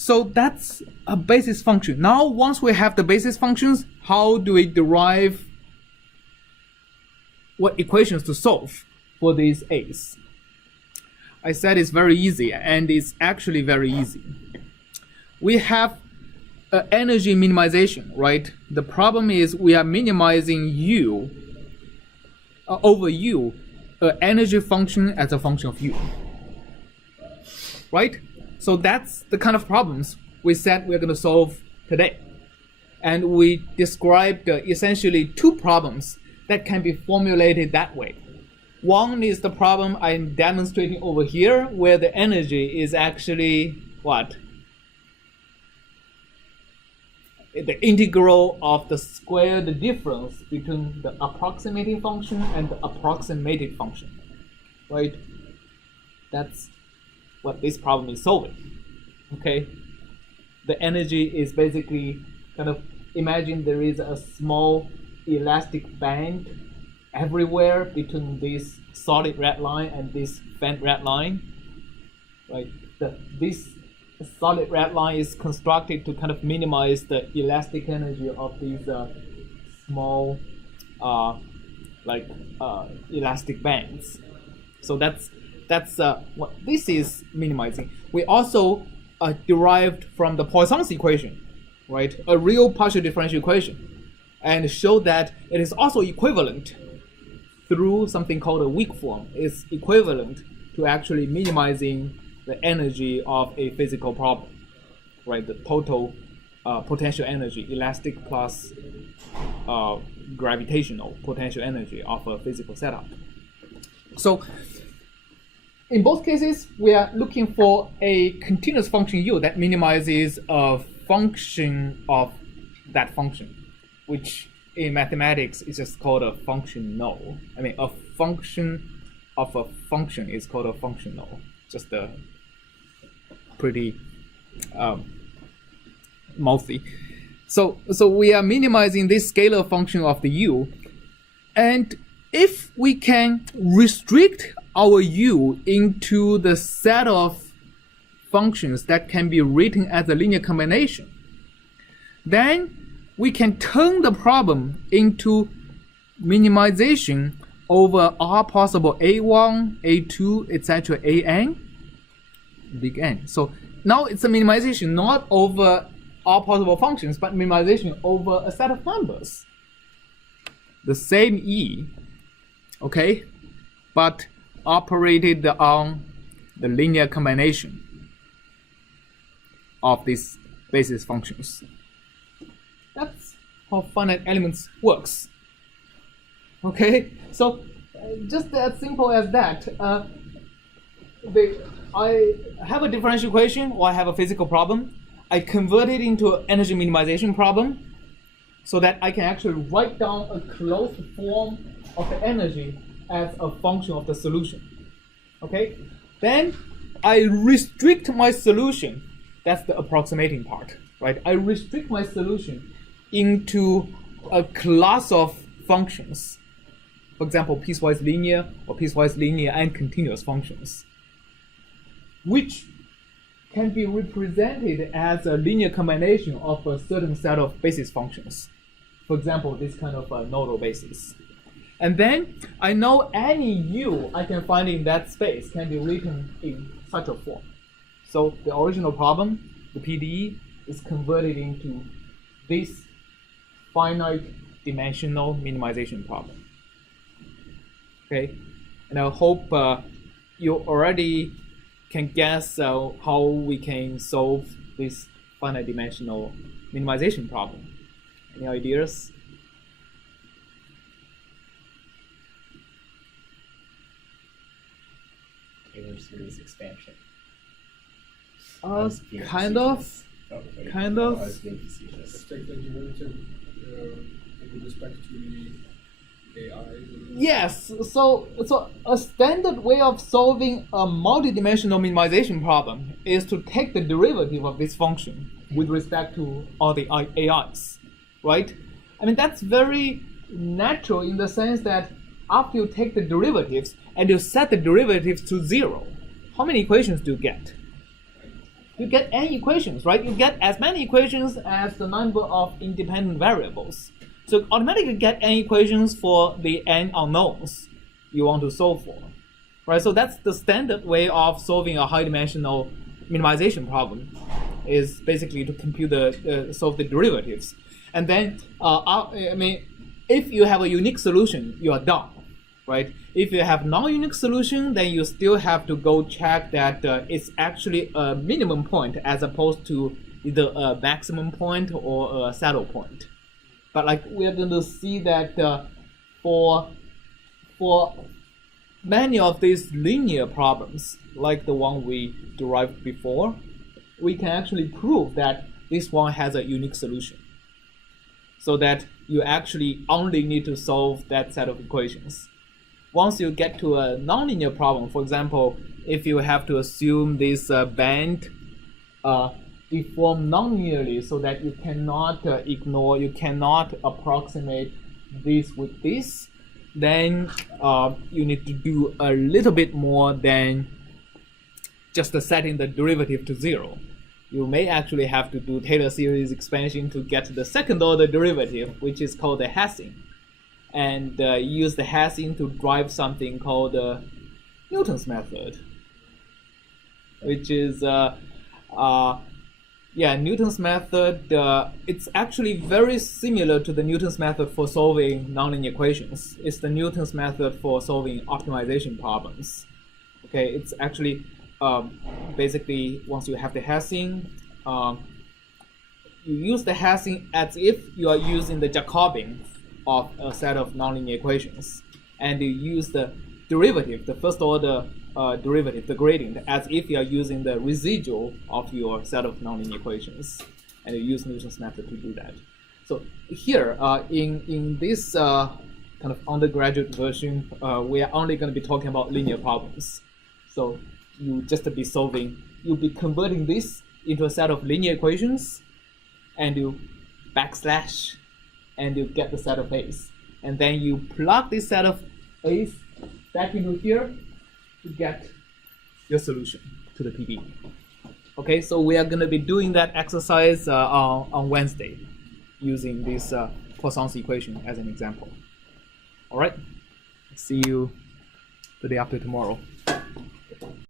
So that's a basis function. Now, once we have the basis functions, how do we derive what equations to solve for these A's? I said it's very easy, and it's actually very easy. We have energy minimization, right? The problem is we are minimizing U over U, energy function as a function of U, right? So that's the kind of problems we said we're going to solve today. And we described essentially two problems that can be formulated that way. One is the problem I'm demonstrating over here, where the energy is actually what? The integral of the squared difference between the approximating function and the approximated function, right? That's what this problem is solving, okay? The energy is basically kind of, imagine there is a small elastic band everywhere between this solid red line and this bent red line, right? This solid red line is constructed to kind of minimize the elastic energy of these small elastic bands. So that's what this is minimizing. We also derived from the Poisson's equation, right? A real partial differential equation, and show that it is also equivalent through something called a weak form. It's equivalent to actually minimizing the energy of a physical problem, right? The total potential energy, elastic plus gravitational potential energy of a physical setup. So in both cases, we are looking for a continuous function U that minimizes a function of that function, which in mathematics is just called a functional. I mean, a function of a function is called a functional. Just a pretty mouthy. So we are minimizing this scalar function of the U, and if we can restrict our U into the set of functions that can be written as a linear combination, then we can turn the problem into minimization over all possible A1, A2, etc., AN, big N. So now it's a minimization not over all possible functions, but minimization over a set of numbers. The same E, okay, but operated on the linear combination of these basis functions. That's how finite elements works. Okay, so just as simple as that. I have a differential equation, or I have a physical problem. I convert it into an energy minimization problem, so that I can actually write down a closed form of the energy as a function of the solution. Okay, then I restrict my solution. That's the approximating part, right? I restrict my solution into a class of functions. For example, piecewise linear or piecewise linear and continuous functions, which can be represented as a linear combination of a certain set of basis functions. For example, this kind of a nodal basis. And then I know any U I can find in that space can be written in such a form. So the original problem, the PDE, is converted into this finite dimensional minimization problem. Okay, and I hope you already can guess how we can solve this finite dimensional minimization problem. Any ideas? Taylor series expansion. Kind of. Kind of. Let's take the derivative with respect to the AI. Yes, so a standard way of solving a multidimensional minimization problem is to take the derivative of this function with respect to all the AIs, right? I mean, that's very natural in the sense that after you take the derivatives and you set the derivatives to 0, how many equations do you get? you get n equations, right? You get as many equations as the number of independent variables. So automatically get n equations for the n unknowns you want to solve for, right? So that's the standard way of solving a high-dimensional minimization problem, is basically to compute solve the derivatives. And then, I mean, if you have a unique solution, you are done, right? If you have non-unique solution, then you still have to go check that it's actually a minimum point as opposed to either a maximum point or a saddle point. But like we are going to see that for many of these linear problems, like the one we derived before, we can actually prove that this one has a unique solution, so that you actually only need to solve that set of equations. Once you get to a nonlinear problem, for example, if you have to assume this band deform nonlinearly so that you cannot you cannot approximate this with this, then you need to do a little bit more than just setting the derivative to 0. You may actually have to do Taylor series expansion to get the second order derivative, which is called the Hessing, and use the Hessing to drive something called Newton's method, which is Newton's method. It's actually very similar to the Newton's method for solving nonlinear equations. It's the Newton's method for solving optimization problems. Okay, it's actually basically, once you have the Hessing, you use the Hessing as if you are using the Jacobian of a set of nonlinear equations, and you use the derivative, the first order derivative, the gradient, as if you are using the residual of your set of nonlinear equations, and you use Newton's method to do that. So here, in this kind of undergraduate version, we are only going to be talking about linear problems. So you just be solving, you'll be converting this into a set of linear equations, and you backslash, and you get the set of A's. And then you plug this set of A's back into here to get your solution to the PDE. Okay, so we are going to be doing that exercise on Wednesday using this Poisson's equation as an example. All right, see you the day after tomorrow.